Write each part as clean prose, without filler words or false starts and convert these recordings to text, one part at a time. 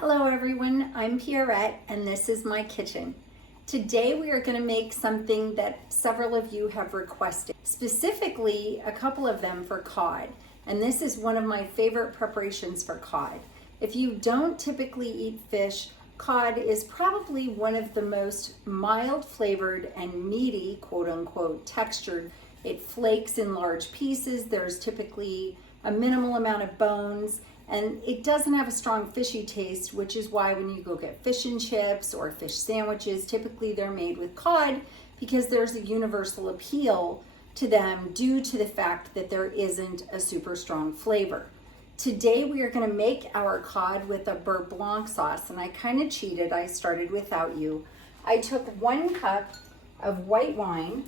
Hello everyone, I'm Pierrette and this is my kitchen. Today we are going to make something that several of you have requested, specifically a couple of them for cod. And this is one of my favorite preparations for cod. If you don't typically eat fish, cod is probably one of the most mild flavored and meaty, quote unquote, textured. It flakes in large pieces. There's typically a minimal amount of bones. And it doesn't have a strong fishy taste, which is why when you go get fish and chips or fish sandwiches, typically they're made with cod because there's a universal appeal to them due to the fact that there isn't a super strong flavor. Today we are going to make our cod with a Beurre Blanc sauce, and I kind of cheated. I started without you. I took 1 cup of white wine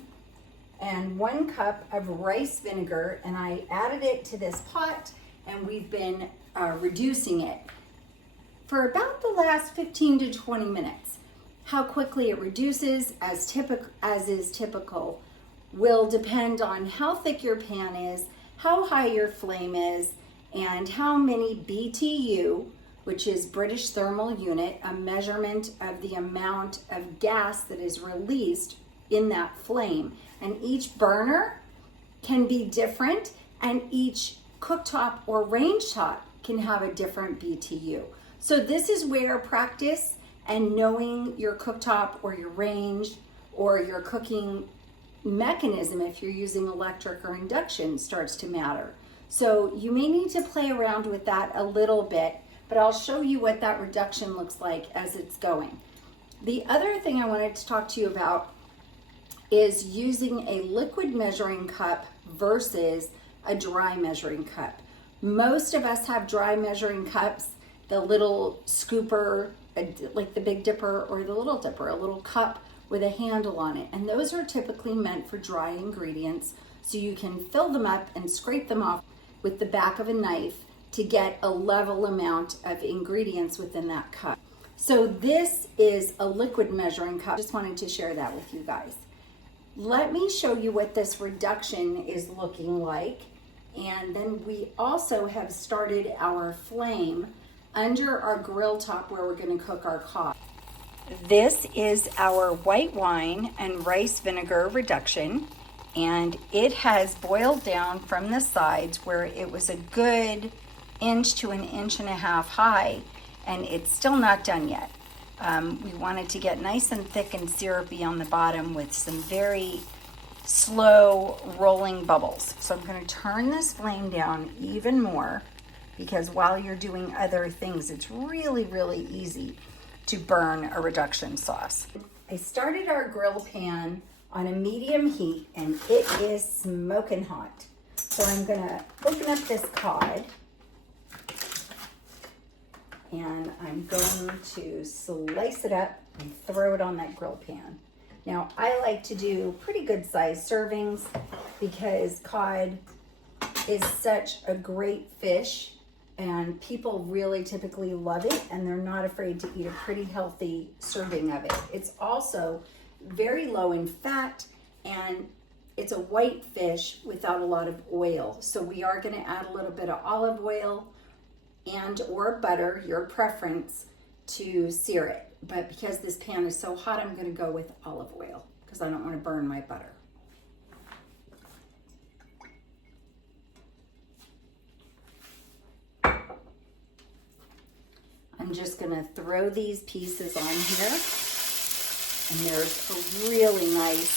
and 1 cup of rice vinegar, and I added it to this pot, and we've been reducing it for about the last 15 to 20 minutes. How quickly it reduces, as is typical, will depend on how thick your pan is, how high your flame is, and how many BTU, which is British Thermal Unit, a measurement of the amount of gas that is released in that flame. And each burner can be different, and each cooktop or range top can have a different BTU. So this is where practice and knowing your cooktop or your range or your cooking mechanism, if you're using electric or induction, starts to matter. So you may need to play around with that a little bit, but I'll show you what that reduction looks like as it's going. The other thing I wanted to talk to you about is using a liquid measuring cup versus a dry measuring cup. Most of us have dry measuring cups, the little scooper, like the Big Dipper or the Little Dipper, a little cup with a handle on it. And those are typically meant for dry ingredients, so you can fill them up and scrape them off with the back of a knife to get a level amount of ingredients within that cup. So this is a liquid measuring cup. Just wanted to share that with you guys. Let me show you what this reduction is looking like. And then we also have started our flame under our grill top where we're going to cook our cod. This is our white wine and rice vinegar reduction, and it has boiled down from the sides where it was a good inch to 1.5 inches high, and it's still not done yet. We want it to get nice and thick and syrupy on the bottom with some very slow rolling bubbles. So I'm going to turn this flame down even more because while you're doing other things, it's really, really easy to burn a reduction sauce. I started our grill pan on a medium heat and it is smoking hot. So I'm going to open up this cod and I'm going to slice it up and throw it on that grill pan. Now, I like to do pretty good sized servings because cod is such a great fish and people really typically love it and they're not afraid to eat a pretty healthy serving of it. It's also very low in fat and it's a white fish without a lot of oil. So we are going to add a little bit of olive oil and or butter, your preference, to sear it. But because this pan is so hot, I'm going to go with olive oil because I don't want to burn my butter. I'm just going to throw these pieces on here, and there's a really nice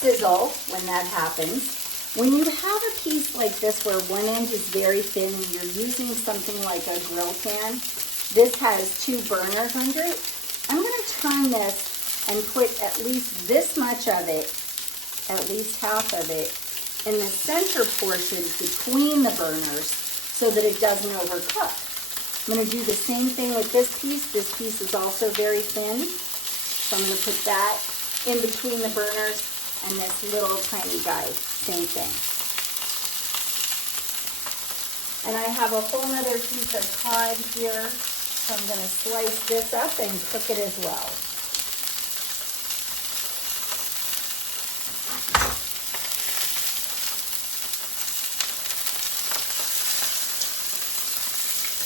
sizzle when that happens. When you have a piece like this where one end is very thin and you're using something like a grill pan, this has 2 burners under it. I'm going to turn this and put at least this much of it, at least half of it, in the center portion between the burners so that it doesn't overcook. I'm going to do the same thing with this piece. This piece is also very thin. So I'm going to put that in between the burners and this little tiny guy, same thing. And I have a whole nother piece of cod here. So I'm going to slice this up and cook it as well.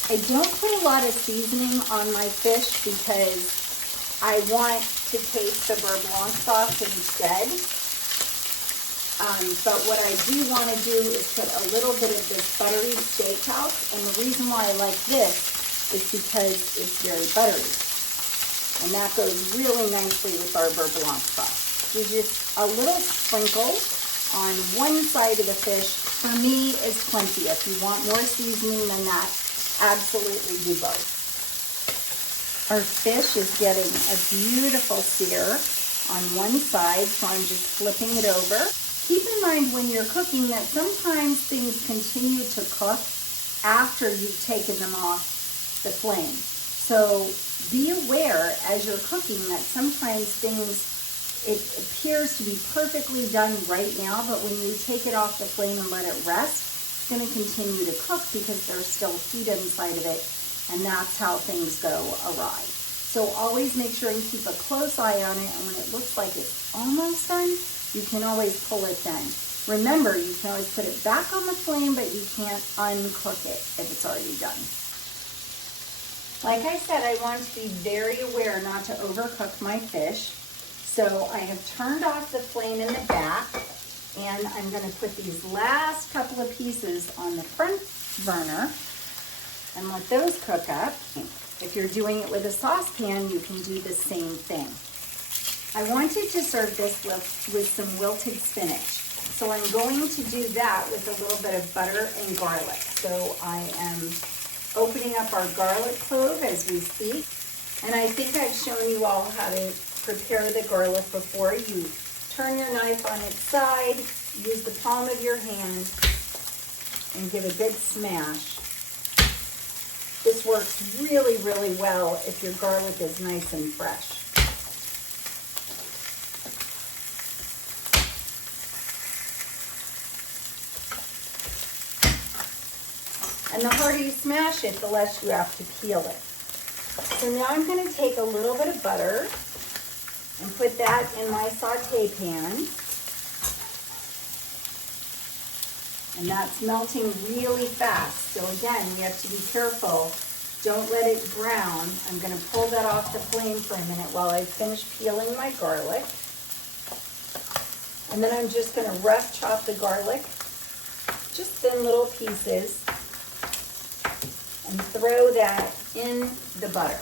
I don't put a lot of seasoning on my fish because I want to taste the Beurre Blanc sauce instead. But what I do want to do is put a little bit of this Buttery Steakhouse, and the reason why I like this is because it's very buttery. And that goes really nicely with our Beurre Blanc sauce. So just a little sprinkle on one side of the fish, for me, is plenty. If you want more seasoning than that, absolutely do both. Our fish is getting a beautiful sear on one side, so I'm just flipping it over. Keep in mind when you're cooking that sometimes things continue to cook after you've taken them off the flame. So be aware as you're cooking that sometimes it appears to be perfectly done right now, but when you take it off the flame and let it rest, it's going to continue to cook because there's still heat inside of it, and that's how things go awry. So always make sure you keep a close eye on it, and when it looks like it's almost done, you can always pull it then. Remember, you can always put it back on the flame, but you can't uncook it if it's already done. Like I said, I want to be very aware not to overcook my fish. So I have turned off the flame in the back, and I'm going to put these last couple of pieces on the front burner and let those cook up. If you're doing it with a saucepan, you can do the same thing. I wanted to serve this with some wilted spinach. So I'm going to do that with a little bit of butter and garlic. So I am opening up our garlic clove as we speak. And I think I've shown you all how to prepare the garlic before. You turn your knife on its side, use the palm of your hand, and give a good smash. This works really, really well if your garlic is nice and fresh. And the harder you smash it, the less you have to peel it. So now I'm going to take a little bit of butter and put that in my saute pan. And that's melting really fast. So again, we have to be careful. Don't let it brown. I'm going to pull that off the flame for a minute while I finish peeling my garlic. And then I'm just going to rough chop the garlic, just thin little pieces, and throw that in the butter.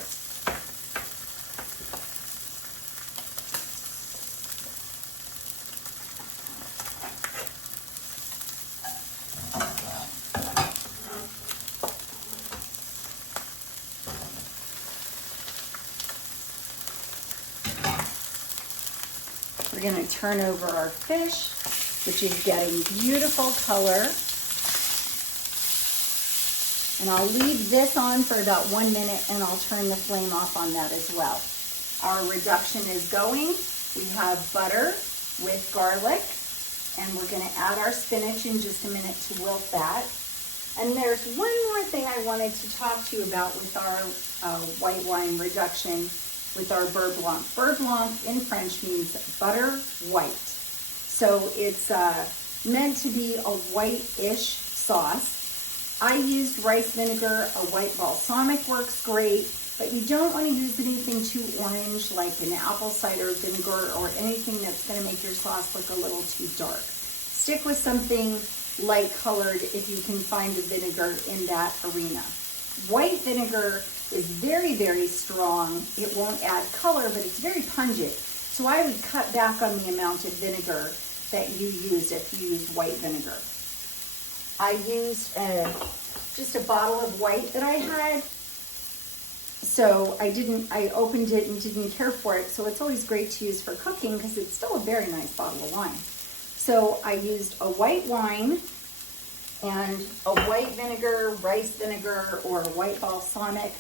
We're going to turn over our fish, which is getting beautiful color. And I'll leave this on for about 1 minute, and I'll turn the flame off on that as well. Our reduction is going. We have butter with garlic, and we're going to add our spinach in just a minute to wilt that. And there's one more thing I wanted to talk to you about with our white wine reduction with our Beurre Blanc. Beurre Blanc in French means butter white. So it's meant to be a white-ish sauce. I used rice vinegar. A white balsamic works great, but you don't want to use anything too orange like an apple cider vinegar or anything that's going to make your sauce look a little too dark. Stick with something light colored if you can find a vinegar in that arena. White vinegar is very, very strong. It won't add color, but it's very pungent. So I would cut back on the amount of vinegar that you use if you use white vinegar. I used just a bottle of white that I had. So I opened it and didn't care for it. So it's always great to use for cooking because it's still a very nice bottle of wine. So I used a white wine and a white vinegar, rice vinegar, or a white balsamic.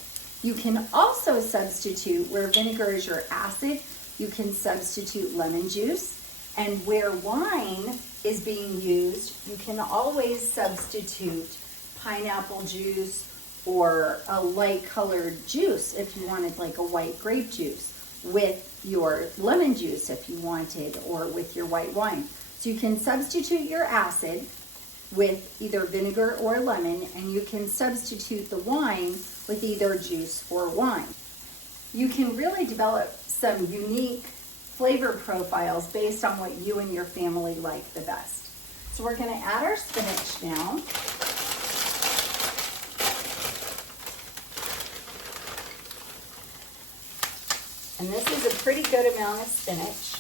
You can also substitute, where vinegar is your acid, you can substitute lemon juice. And where wine is being used, you can always substitute pineapple juice or a light colored juice if you wanted, like a white grape juice, with your lemon juice if you wanted, or with your white wine. So you can substitute your acid with either vinegar or lemon, and you can substitute the wine with either juice or wine. You can really develop some unique flavor profiles based on what you and your family like the best. So we're going to add our spinach now. And this is a pretty good amount of spinach.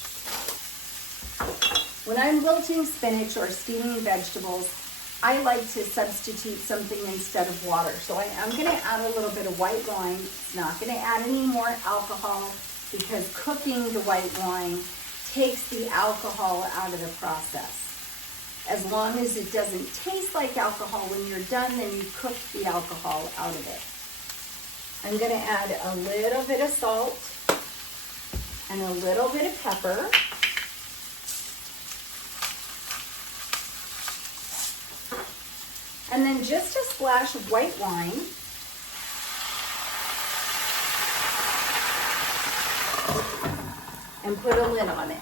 When I'm wilting spinach or steaming vegetables, I like to substitute something instead of water. So I am going to add a little bit of white wine. It's not going to add any more alcohol because cooking the white wine takes the alcohol out of the process. As long as it doesn't taste like alcohol when you're done, then you cook the alcohol out of it. I'm going to add a little bit of salt and a little bit of pepper. And then just a splash of white wine. And put a lid on it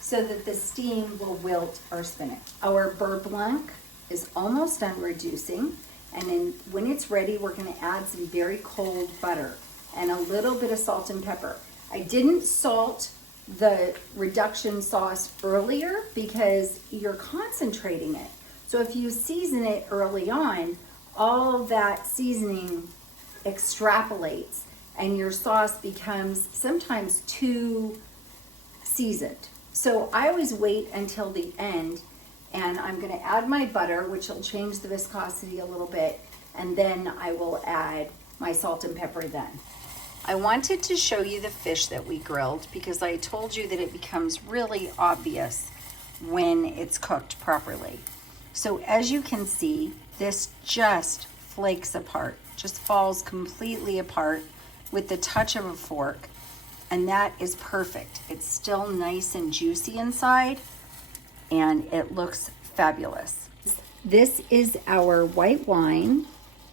so that the steam will wilt our spinach. Our Beurre Blanc is almost done reducing. And then when it's ready, we're going to add some very cold butter and a little bit of salt and pepper. I didn't salt the reduction sauce earlier because you're concentrating it. So if you season it early on, all that seasoning extrapolates and your sauce becomes sometimes too seasoned. So I always wait until the end, and I'm going to add my butter, which will change the viscosity a little bit, and then I will add my salt and pepper then. I wanted to show you the fish that we grilled because I told you that it becomes really obvious when it's cooked properly. So as you can see, this just flakes apart, just falls completely apart with the touch of a fork, and that is perfect. It's still nice and juicy inside, and it looks fabulous. This is our white wine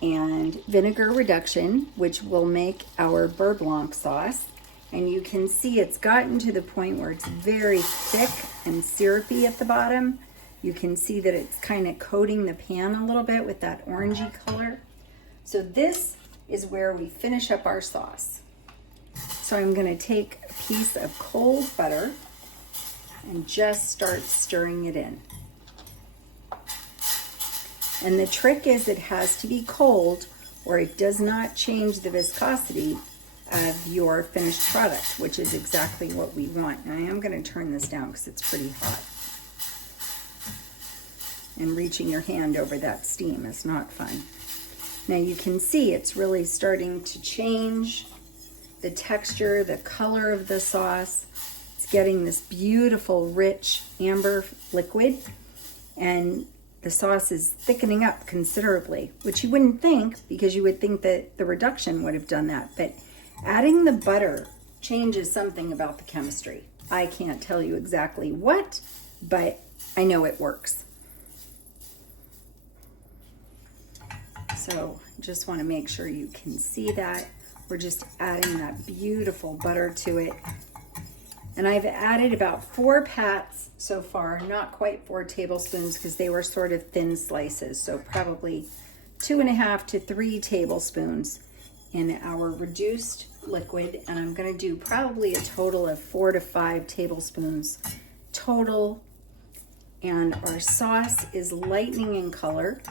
and vinegar reduction, which will make our Beurre Blanc sauce. And you can see it's gotten to the point where it's very thick and syrupy at the bottom. You can see that it's kind of coating the pan a little bit with that orangey color. So this is where we finish up our sauce. So I'm going to take a piece of cold butter and just start stirring it in. And the trick is it has to be cold or it does not change the viscosity of your finished product, which is exactly what we want. And I am going to turn this down because it's pretty hot. And reaching your hand over that steam is not fun. Now you can see it's really starting to change the texture, the color of the sauce. It's getting this beautiful, rich amber liquid, and the sauce is thickening up considerably, which you wouldn't think because you would think that the reduction would have done that. But adding the butter changes something about the chemistry. I can't tell you exactly what, but I know it works. So just want to make sure you can see that. We're just adding that beautiful butter to it. And I've added about 4 pats so far, not quite 4 tablespoons because they were sort of thin slices. So probably 2.5 to 3 tablespoons in our reduced liquid. And I'm going to do probably a total of 4 to 5 tablespoons total. And our sauce is lightening in color.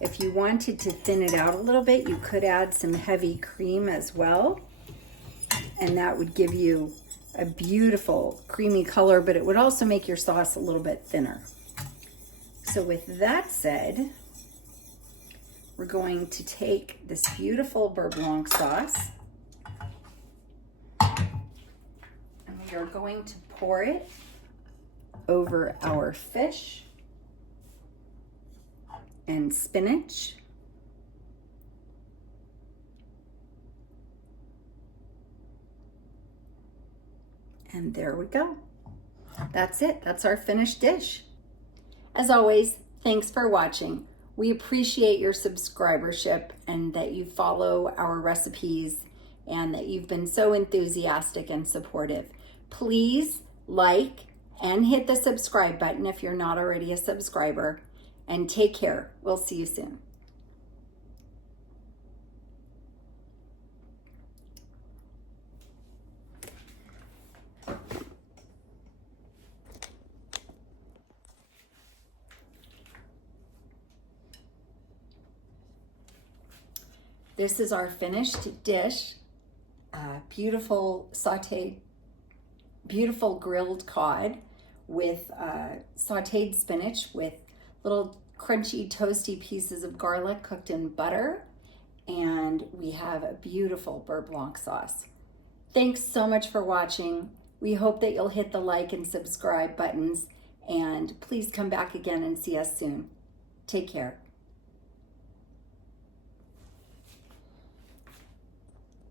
If you wanted to thin it out a little bit, you could add some heavy cream as well. And that would give you a beautiful creamy color, but it would also make your sauce a little bit thinner. So with that said, we're going to take this beautiful Beurre Blanc sauce and we are going to pour it over our fish and spinach. And there we go. That's it. That's our finished dish. As always, thanks for watching. We appreciate your subscribership and that you follow our recipes and that you've been so enthusiastic and supportive. Please like and hit the subscribe button if you're not already a subscriber. and take care. We'll see you soon. This is our finished dish. Beautiful sauteed, beautiful grilled cod with sauteed spinach with little crunchy toasty pieces of garlic cooked in butter. And we have a beautiful Beurre Blanc sauce. Thanks so much for watching. We hope that you'll hit the like and subscribe buttons, and please come back again and see us soon. Take care.